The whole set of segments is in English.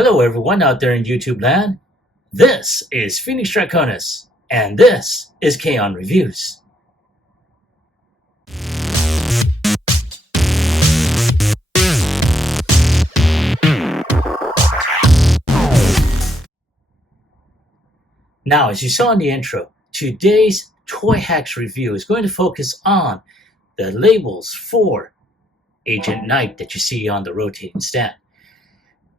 Hello everyone out there in YouTube land. This is Phoenix Draconis, and this is Kaon Reviews. Now, as you saw in the intro, today's ToyHax review is going to focus on the labels for Agent Knight that you see on the rotating stand.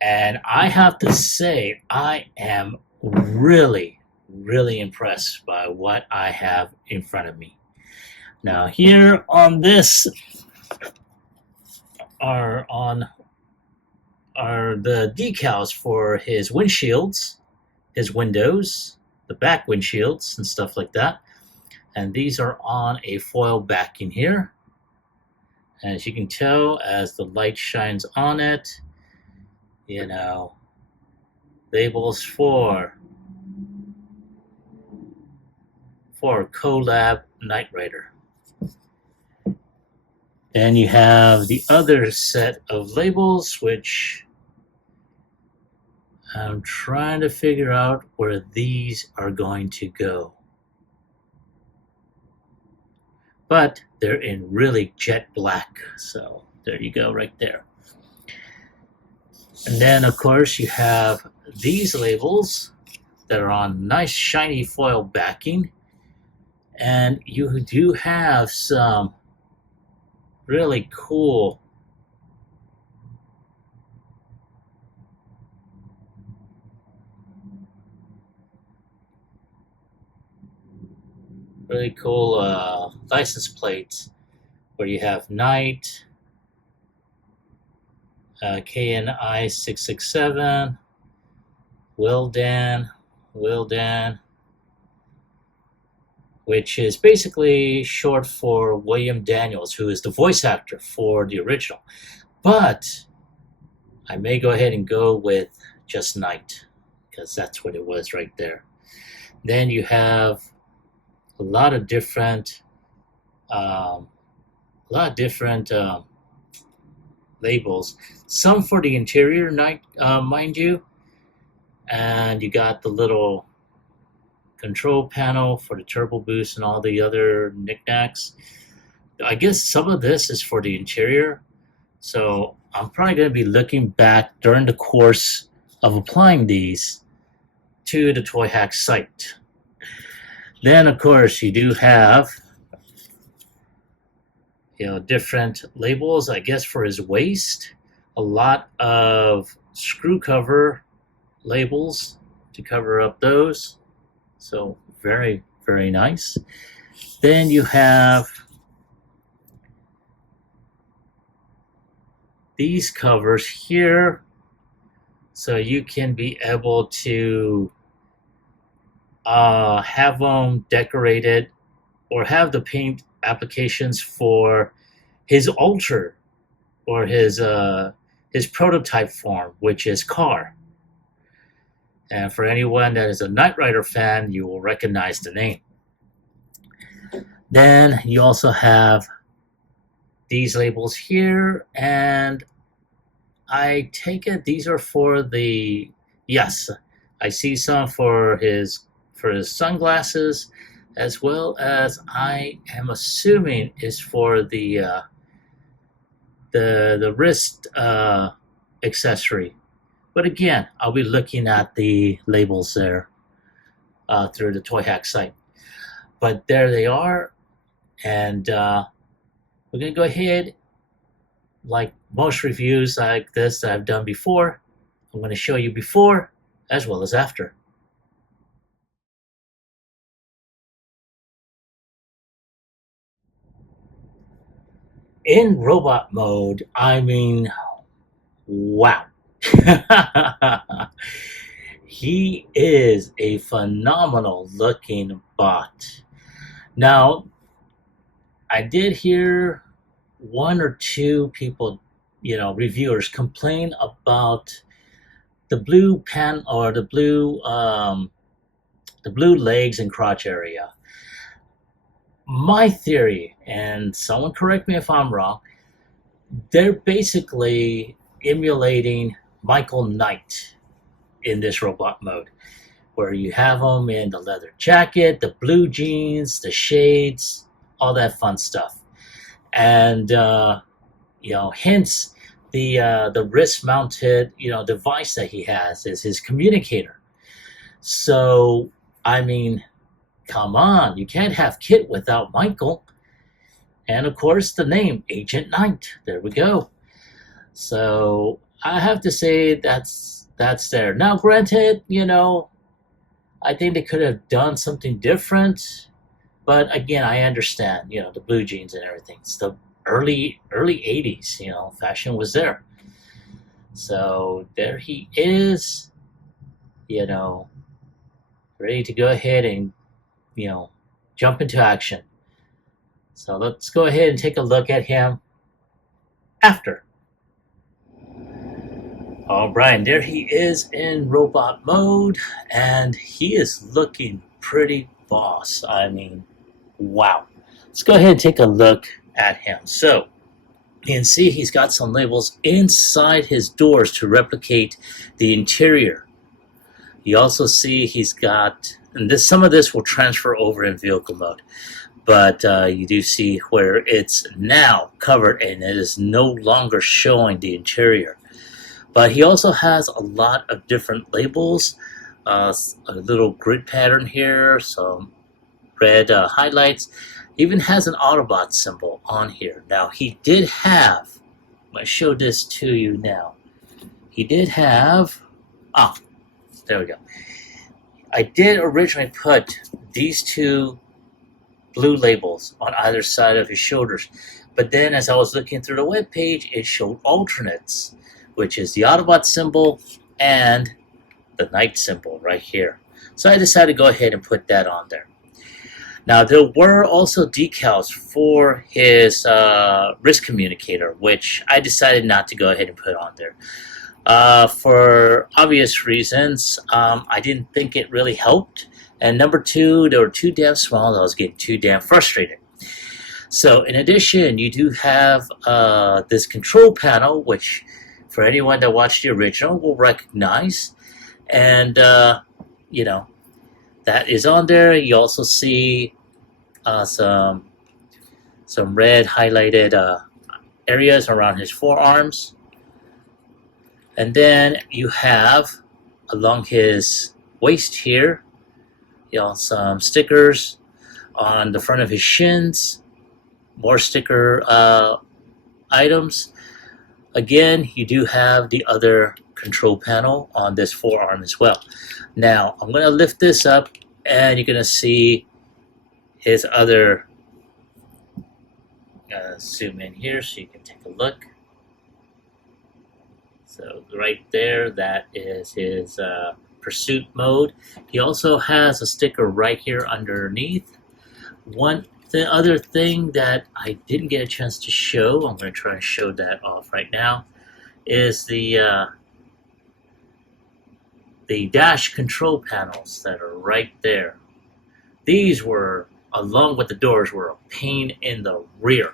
And I have to say, I am really impressed by what I have in front of me. Now, here on this are the decals for his windshields, his windows, the back windshields and stuff like that. And these are on a foil backing here. As you can tell, as the light shines on it, you know, labels for Collab Knight Rider. Then you have the other set of labels, which I'm trying to figure out where these are going to go. But they're in really jet black, so there you go right there. And then, of course, you have these labels that are on nice shiny foil backing. And you do have some really cool license plates where you have Knight, KNI 667, Wildan, which is basically short for William Daniels, who is the voice actor for the original. But I may go ahead and go with just Knight, because that's what it was right there. Then you have a lot of different labels. Some for the interior Knight, mind you, and you got the little control panel for the turbo boost and all the other knickknacks. I guess some of this is for the interior, so I'm probably going to be looking back during the course of applying these to the ToyHax site. Then, of course, you do have different labels, I guess, for his waist. A lot of screw cover labels to cover up those. So very nice. Then you have these covers here, so you can be able to have them decorated or have the paint applications for his altar or his prototype form, which is car. And for anyone that is a Knight Rider fan, you will recognize the name. Then you also have these labels here, and I take it these are for the, yes, I see some for his sunglasses, as well as I am assuming is for the wrist accessory. But again, I'll be looking at the labels there through the ToyHax site. But there they are, and we're going to go ahead, like most reviews like this that I've done before, I'm going to show you before as well as after. In robot mode, I mean, wow. He is a phenomenal looking bot. Now, I did hear one or two people, reviewers complain about the blue pen or the blue legs and crotch area. My theory, and someone correct me if I'm wrong, they're basically emulating Michael Knight in this robot mode, where you have him in the leather jacket, the blue jeans, the shades, all that fun stuff. And hence the wrist mounted device that he has is his communicator. So I mean, come on, you can't have Kit without Michael. And of course, the name Agent Knight. There we go. So I have to say that's there. Now, granted, I think they could have done something different, but again, I understand. The blue jeans and everything. It's the early '80s. Fashion was there. So there he is. Ready to go ahead and jump into action. So let's go ahead and take a look at him after. All right, there he is in robot mode, and he is looking pretty boss. I mean, wow. Let's go ahead and take a look at him. So you can see he's got some labels inside his doors to replicate the interior. You also see he's got, and some of this will transfer over in vehicle mode, but you do see where it's now covered and it is no longer showing the interior. But he also has a lot of different labels, a little grid pattern here, some red highlights, even has an Autobot symbol on here. Now he did have, I'm going to show this to you now, he did have, there we go. I did originally put these two blue labels on either side of his shoulders, but then as I was looking through the web page, it showed alternates, which is the Autobot symbol and the Knight symbol right here. So I decided to go ahead and put that on there. Now there were also decals for his wrist communicator, which I decided not to go ahead and put on there. For obvious reasons, I didn't think it really helped. And number two, they were too damn small. I was getting too damn frustrated. So in addition, you do have this control panel, which for anyone that watched the original will recognize. And, that is on there. You also see some red highlighted areas around his forearms. And then you have, along his waist here, some stickers on the front of his shins, more sticker items. Again, you do have the other control panel on this forearm as well. Now, I'm going to lift this up, and you're going to see his other, zoom in here so you can take a look. So right there, that is his pursuit mode. He also has a sticker right here underneath. The other thing that I didn't get a chance to show, I'm going to try and show that off right now, is the dash control panels that are right there. These were, along with the doors, were a pain in the rear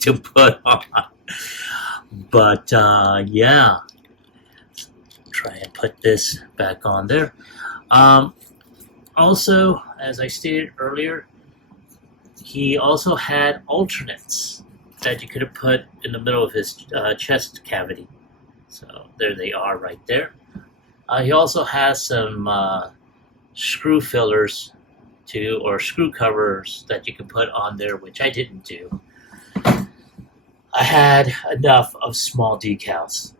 to put on. But yeah, try and put this back on there. Also, as I stated earlier, he also had alternates that you could have put in the middle of his chest cavity. So there they are right there. He also has some screw fillers or screw covers that you can put on there, which I didn't do. I had enough of small decals.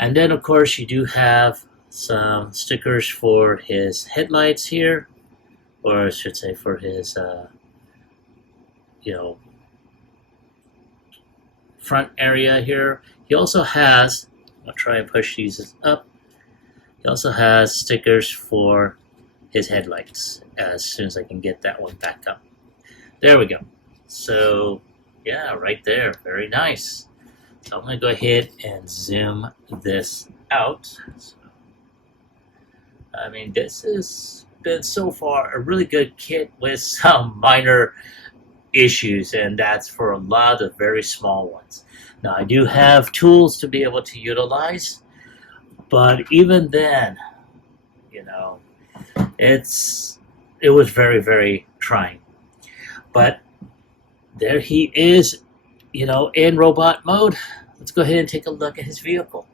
And then, of course, you do have some stickers for his headlights here, or I should say for his, front area here. He also has, I'll try and push these up, he also has stickers for his headlights, as soon as I can get that one back up. There we go. So, yeah, right there. Very nice. So I'm going to go ahead and zoom this out. So, I mean, this has been so far a really good kit with some minor issues, and that's for a lot of very small ones. Now, I do have tools to be able to utilize, But even then, you know, it was very, very trying. But there he is, in robot mode. Let's go ahead and take a look at his vehicle.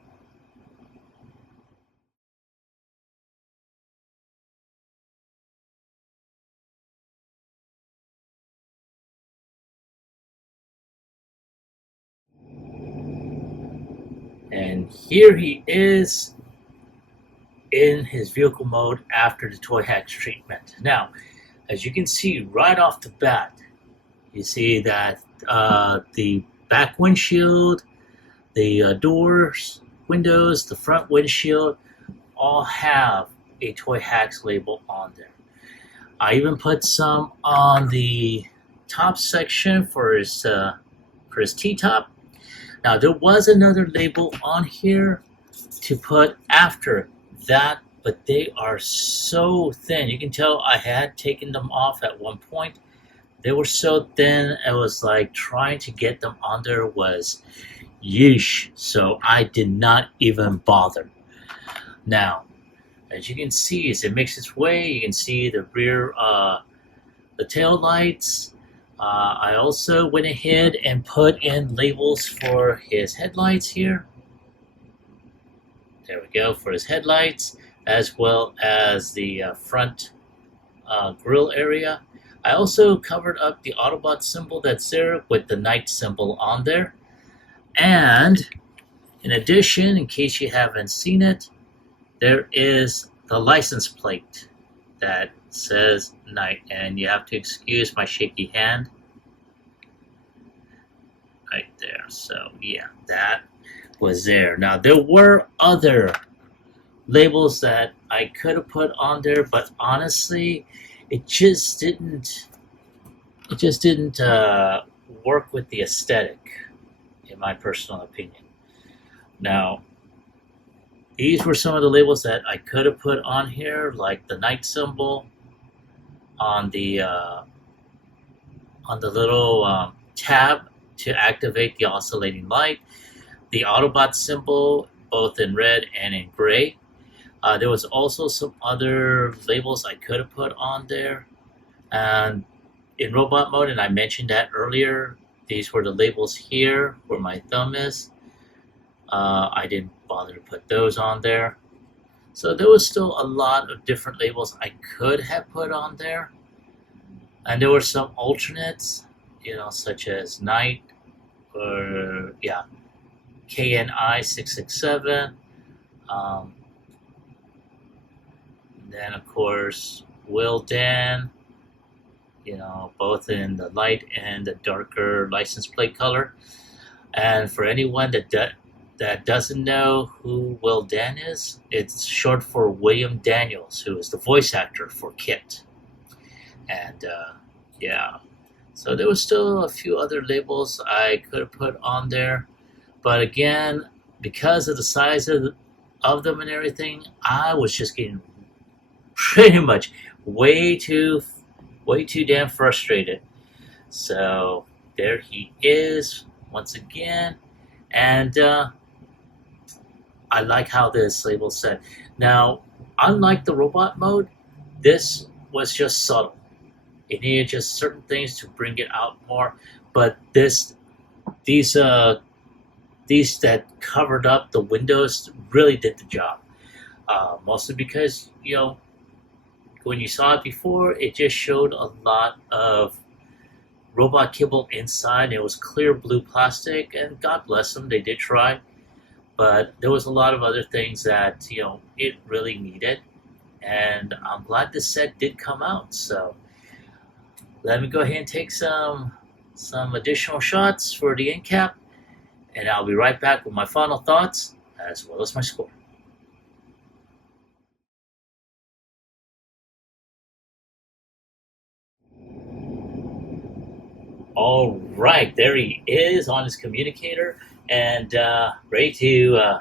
And here he is in his vehicle mode after the ToyHax treatment. Now, as you can see right off the bat, you see that the back windshield, the doors, windows, the front windshield all have a ToyHax label on there. I even put some on the top section for his T-top. Now there was another label on here to put after that, but they are so thin. You can tell I had taken them off at one point. They were so thin, it was like trying to get them on there was yeesh. So I did not even bother. Now, as you can see, as it makes its way, you can see the rear, the tail lights. I also went ahead and put in labels for his headlights here. There we go, for his headlights, as well as the front grille area. I also covered up the Autobot symbol that's there with the night symbol on there. And in addition, in case you haven't seen it, there is the license plate that says night, and you have to excuse my shaky hand right there. So yeah, that was there. Now there were other labels that I could have put on there, but honestly, it just didn't work with the aesthetic, in my personal opinion. Now, these were some of the labels that I could have put on here, like the night symbol on the little tab to activate the oscillating light, the Autobot symbol both in red and in gray. There was also some other labels I could have put on there, and in robot mode, and I mentioned that earlier, these were the labels here where my thumb is. I didn't bother to put those on there. So there was still a lot of different labels I could have put on there. And there were some alternates, such as night, or KNI 667. And then of course Will Dan, both in the light and the darker license plate color. And for anyone that doesn't know who Will Dan is, it's short for William Daniels, who is the voice actor for KITT. And so there was still a few other labels I could have put on there, but again, because of the size of them and everything, I was just getting pretty much way too damn frustrated. So there he is once again, and I like how this label said. Now, unlike the robot mode, this was just subtle. It needed just certain things to bring it out more, but these that covered up the windows really did the job. Mostly because, when you saw it before, it just showed a lot of robot kibble inside. It was clear blue plastic, and God bless them, they did try. But there was a lot of other things that, it really needed. And I'm glad this set did come out. So let me go ahead and take some additional shots for the end cap, and I'll be right back with my final thoughts as well as my score. All right, there he is on his communicator, and ready to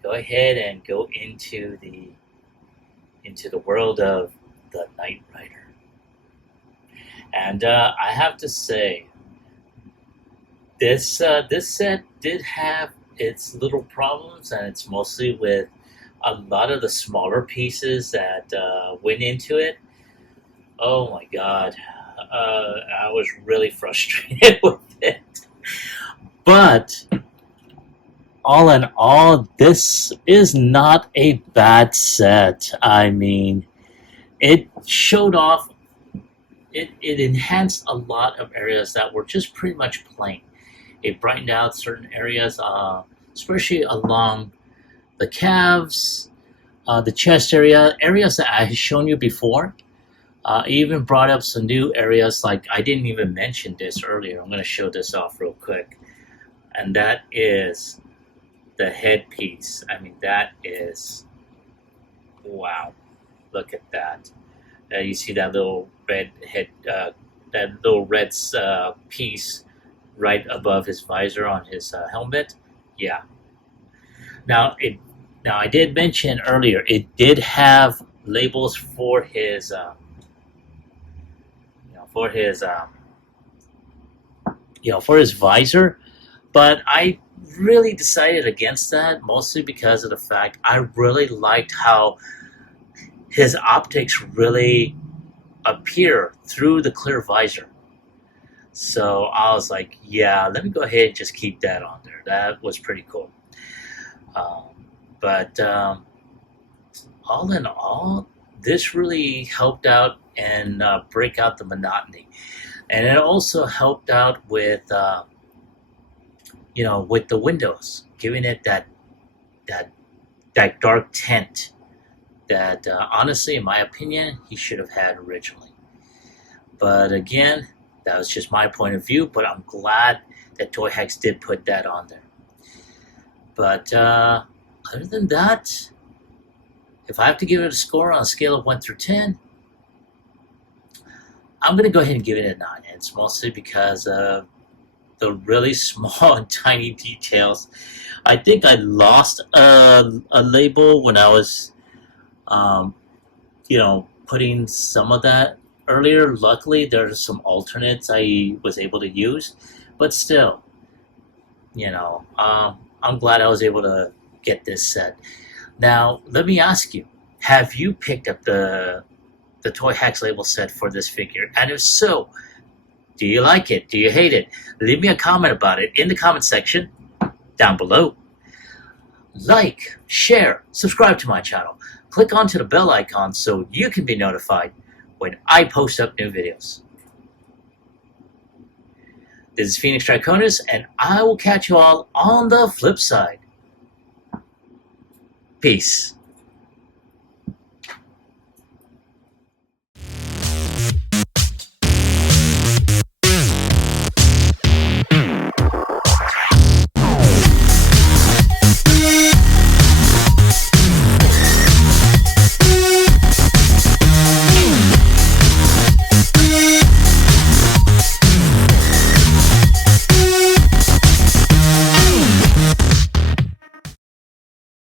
go ahead and go into the world of the Knight Rider. And I have to say, this set did have its little problems, and it's mostly with a lot of the smaller pieces that went into it. Oh my god, I was really frustrated with it. But all in all, this is not a bad set. I mean, it showed off, it enhanced a lot of areas that were just pretty much plain. It brightened out certain areas, especially along the calves, the chest area, areas that I had shown you before. Even brought up some new areas, like I didn't even mention this earlier. I'm going to show this off real quick. And that is the headpiece. I mean, that is, wow. Look at that. You see that little red head, that little red piece right above his visor on his helmet. Yeah. Now I did mention earlier it did have labels for his, for his, for his visor, but I really decided against that, mostly because of the fact I really liked how his optics really appear through the clear visor. So I was like, yeah, let me go ahead and just keep that on there. That was pretty cool. Um, but all in all, this really helped out and break out the monotony. And it also helped out with, with the windows, giving it that that dark tint that, honestly, in my opinion, he should have had originally. But again, that was just my point of view. But I'm glad that ToyHax did put that on there. But other than that, if I have to give it a score on a scale of 1 through 10, I'm going to go ahead and give it a 9. And it's mostly because of the really small and tiny details. I think I lost a label when I was, putting some of that earlier. Luckily, there's some alternates I was able to use. But still, I'm glad I was able to get this set. Now, let me ask you, have you picked up the ToyHax label set for this figure? And if so, do you like it? Do you hate it? Leave me a comment about it in the comment section down below. Like, share, subscribe to my channel. Click onto the bell icon so you can be notified when I post up new videos. This is Phoenix Draconis, and I will catch you all on the flip side. Peace.